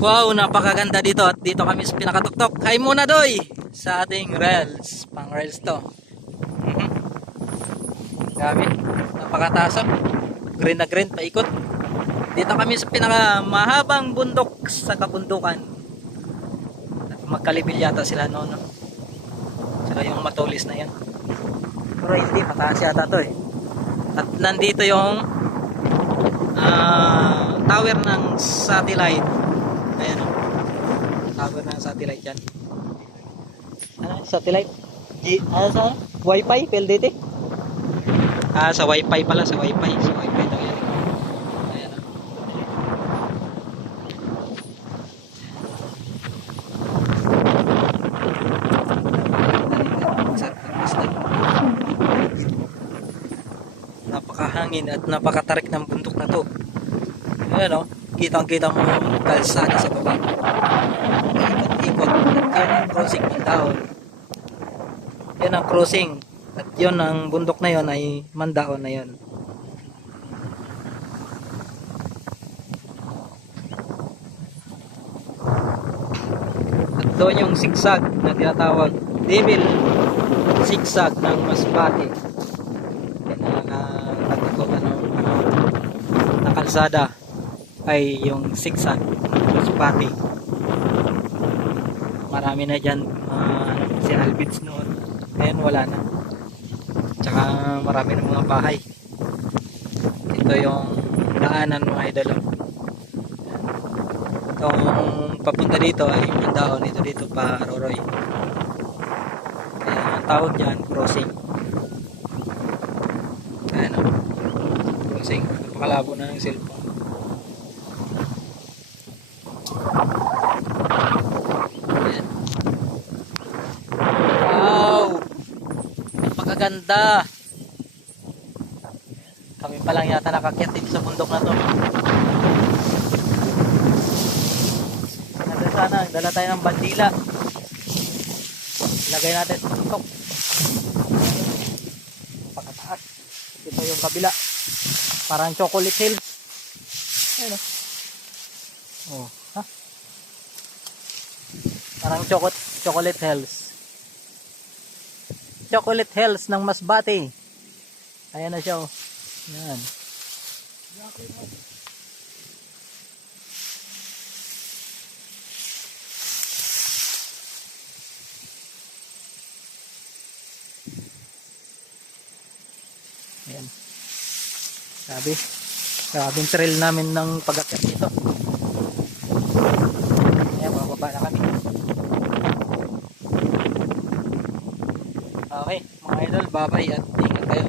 Wow, napakaganda dito at dito kami sa pinakatuktok. Hi muna doy sa ating rails. Pang rails to. Mhm. Grabe, napakataas. Green na green, paikot. Dito kami sa pinakamahabang bundok sa kabundukan. Magkalibil yata sila noon, no? Saka yung matulis na yan. Pero hindi, mataas yata to eh. At nandito yung tower ng satellite. Ayan o. Tower ng satellite yan. Ano? Satellite? Ano sa? Wi-Fi? PLDT? Sa Wi-Fi pala. Sa Wi-Fi. Sa Wi-Fi daw yan. Ayan o. Napakahangin at napakatarik ng bundok na to. Ayan o. Kitang-kita mo yung kalsada sa baba. Ikot-ikot. At yun ang crossing ng Mandaon. Yan ang crossing. At yun ang bundok na yun ay Mandaon na yun. At doon yung sigsag na tinatawag Devil Sigsag ng Masbate. Yan na kalsada ay yung sigsag ng Masbate. Marami na dyan si Albids noon. Ngayon wala na. Tsaka marami na mga bahay. Ito yung daanan mga idolo. Itong papunta dito ay Mandaon. Ito dito pa Roroy. Kaya ang tawag dyan crossing. Ayan o. Crossing. Napakalabo na ng cellphone. Ganda. Kami pa lang yata nakakyat dito sa bundok na to. Ganda sana, dala tayo ng bandila. Ilagay natin sa bundok. Pakataas. Ito yung kabila. Parang chocolate hills. Ayun oh. Ha? Parang chocolate hills. Chocolate Hills ng Masbate. Ayan na siya oh. Yan. Ayan. Sabing trail namin ng pag-akyat dito. Ayan, bababa na kami. Okay, mga idol, bye-bye at ingat kayo.